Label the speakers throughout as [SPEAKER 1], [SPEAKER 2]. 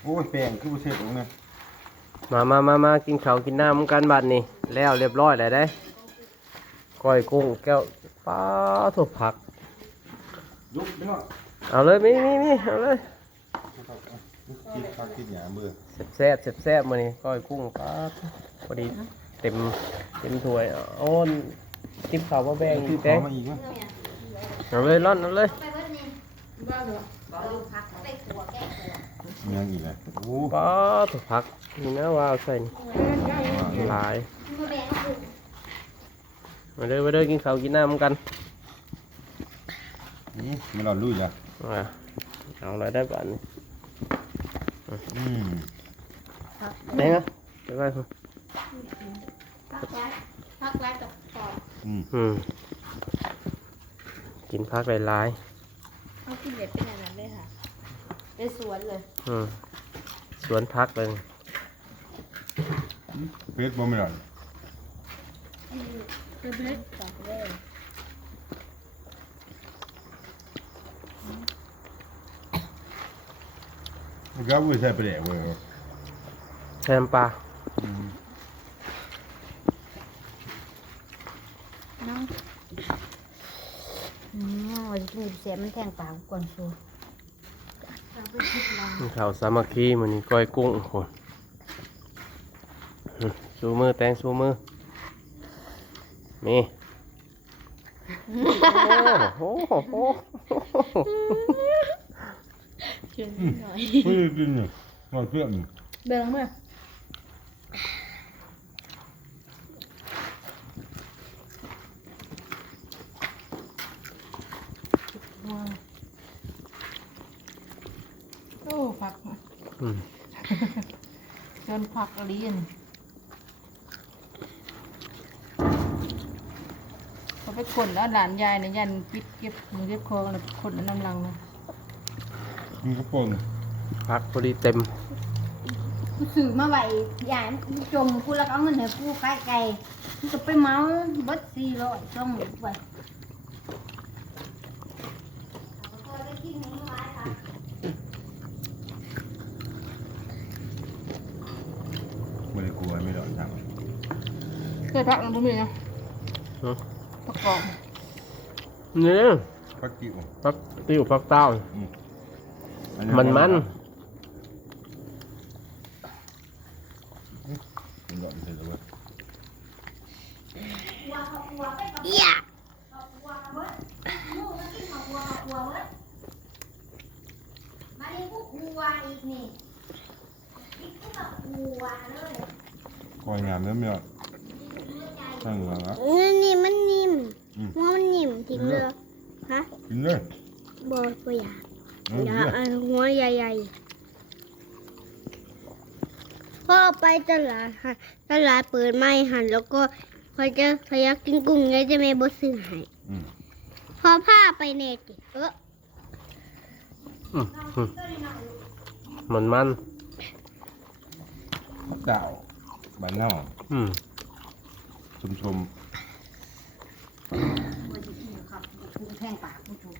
[SPEAKER 1] โอ้ยแป้งคือบ่เสร็จตรงนั้น
[SPEAKER 2] มากินข้าวกินน้ำกันบัดนี้แล้วเรียบร้อยแล้วได้ก้อยกุ้งแก้วป้าถูกผัก
[SPEAKER 1] ยุบไปหน่อย
[SPEAKER 2] เอาเลยมีเอาเลย
[SPEAKER 1] กินข้าวกินหยาเบื่อ
[SPEAKER 2] แซ่บมานี่ก้อยกุ้งป้าพอดีเต็มถ้วยโอ้นติ๊บข้าวมาแบ่ง
[SPEAKER 1] ที่
[SPEAKER 2] แต
[SPEAKER 1] ของ มาอีกมั้ย
[SPEAKER 2] เอาเลยร่อนเอาเลย
[SPEAKER 3] ไปเบิดนี่บ้าเหรอบ้าลูกพักไปขัวแก้ขัว
[SPEAKER 1] ยังอีกเลยโอ้
[SPEAKER 2] ป้าถูกผักนี่นะว่าเอาใส่นี่หลาย
[SPEAKER 3] มาแบ่งเอาอุ่น
[SPEAKER 2] มาเด้อกินข้าวกินน้ำกัน
[SPEAKER 1] นี่ไม่รอดลุยจ้ะ
[SPEAKER 2] เอาอะไรได้บ้านนี้
[SPEAKER 1] อืม
[SPEAKER 2] ไหนนะเดี๋ยวไป
[SPEAKER 3] พักไว้กับปอด
[SPEAKER 2] กินผักหลาย
[SPEAKER 3] เอากินเด็ดเป็นอย่างนั้นเลยค่ะไปสวนเลย
[SPEAKER 2] สวนผักเลย
[SPEAKER 1] เฟซบ่ไม่รอด
[SPEAKER 3] เล็กๆกับเลย
[SPEAKER 1] มันก็บ่ใช่ประเดี๋ยวเว้ย
[SPEAKER 2] แซมปลา
[SPEAKER 3] น้องวันนี้เสียมันแทงปากก่อนสู
[SPEAKER 2] ข้าวสามัคคีมันนี่ก้อยกุ้งคนชูมือแตงชูมือมีโอ้โห
[SPEAKER 3] กินหน่อย
[SPEAKER 1] เฮ้ยกินเนี่ยมาเพื่อน
[SPEAKER 3] เบิ่งมาโอ้ผักจนผักอะไรนี่เขาไปขนแล้วหลานยายเนี่ยยันปิดเก็บมือเก็บคอกันแล้วขนแล้วน้ำลังนะ
[SPEAKER 1] มีกระป๋อง
[SPEAKER 2] ผักพอดีเต็ม
[SPEAKER 4] กูซื้อมาไว้ยายมันจมกูแล้วก็เอาเงินให้กูขายไก่กูก็ไปเมาเบิด400ส่งไว้
[SPEAKER 1] บ่ได้กลัวไม่รอดจัง
[SPEAKER 3] เคยพักมันบ่มีนะประกอบ
[SPEAKER 2] นี่
[SPEAKER 1] พักกิ้ว
[SPEAKER 2] ผักติ้วผักเต้า มัน
[SPEAKER 1] มันรอดเสร็จแล้วเว้ย
[SPEAKER 4] อย่า
[SPEAKER 3] มาเรียนพวกครูวาอีกนี่อีกพวกครูวาเลย
[SPEAKER 1] คอยงามแล้วไม่รอดตั้งเหลืองแล้ว
[SPEAKER 4] นี่มันนิ่มหัวมันนิ่มทิ้งเลยฮะ
[SPEAKER 1] กินเลย
[SPEAKER 4] บ่อยาก
[SPEAKER 1] เอา
[SPEAKER 4] อยา
[SPEAKER 1] เย
[SPEAKER 4] กเอาหัวใหญ่ๆพ่อไปตลาดค่ะตลาดเปิดไม่หันแล้วก็เขาอยากกินกุ้งไงจะไม่บ่ซื้อให้พอผ้าไปเนติ
[SPEAKER 2] มัน
[SPEAKER 1] ดาวบ้านเฮาชม
[SPEAKER 4] กูแทงปากกูถูก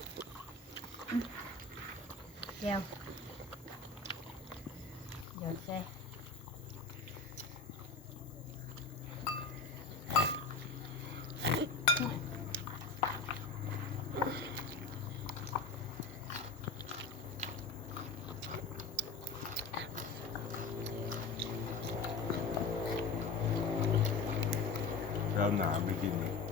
[SPEAKER 4] เดี๋ยวใส่
[SPEAKER 1] แล้วหนาไปกิน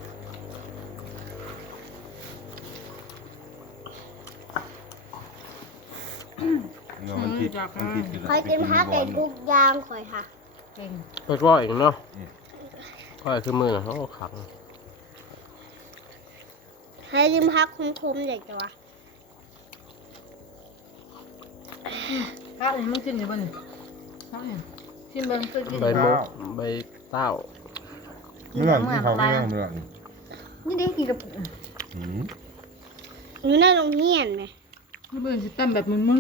[SPEAKER 1] เงามันติดอยู่
[SPEAKER 4] คอยกินผักไก่ทุกอย่างคอยค่ะ
[SPEAKER 3] เก่ง
[SPEAKER 2] ไปก้อยอีกเนาะก้อยคือมือนะโอ้ขัง
[SPEAKER 4] ใครกินผักคมๆใหญ่จังวะ
[SPEAKER 3] พักนี่มันกินอยู่บ่นี่พักนี่กินเบิ่งเคยกิน
[SPEAKER 2] ใบมุกใบเต้า
[SPEAKER 1] เมื่อที่เขาไม่เมื่อ
[SPEAKER 4] นี่ได้กินกับ
[SPEAKER 1] หืม
[SPEAKER 4] อยู่ในโรงเรียนไหม
[SPEAKER 3] นี่เบิ่งสิตั้มแบบมึน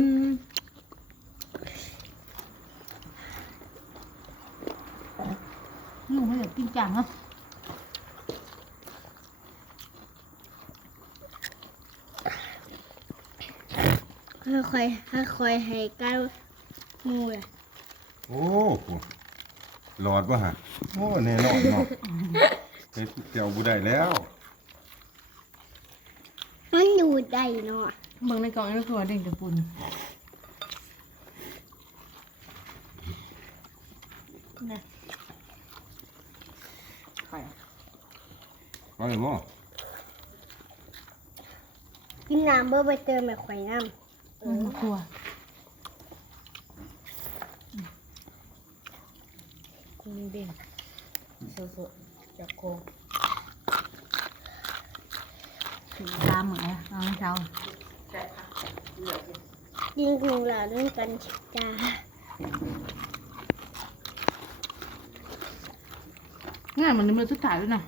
[SPEAKER 3] ๆไม่อยากกินจังอ่ะ
[SPEAKER 4] ค่อยให้การงูเลย
[SPEAKER 1] โอ้โหหลอดวะฮะโอ้แน่นอนเนาะเฮ็ดเจียวบุได้แล้ว
[SPEAKER 4] มันอยู่ได้เนาะ
[SPEAKER 5] เบิ่งในกล่องนี่คือว่าเด้งแต่ปุ่นนะไข่
[SPEAKER 1] ว่าไงบ่
[SPEAKER 4] กินน้ำเบอร์ไปเติมแบบไข่น้
[SPEAKER 5] ครัว กุ้งเด้งสดๆจากโคกสีตามเหมือนเอาให้เขา
[SPEAKER 4] ำกินกุ้งหลาด้วยกันจ้าง
[SPEAKER 5] านมันในมือสุดท้ายด้วยนะ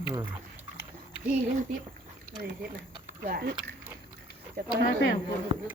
[SPEAKER 2] อืม
[SPEAKER 5] พี่เรื่องติ๊บเลยติ๊บนะเผื่อจะก็ไม่แพง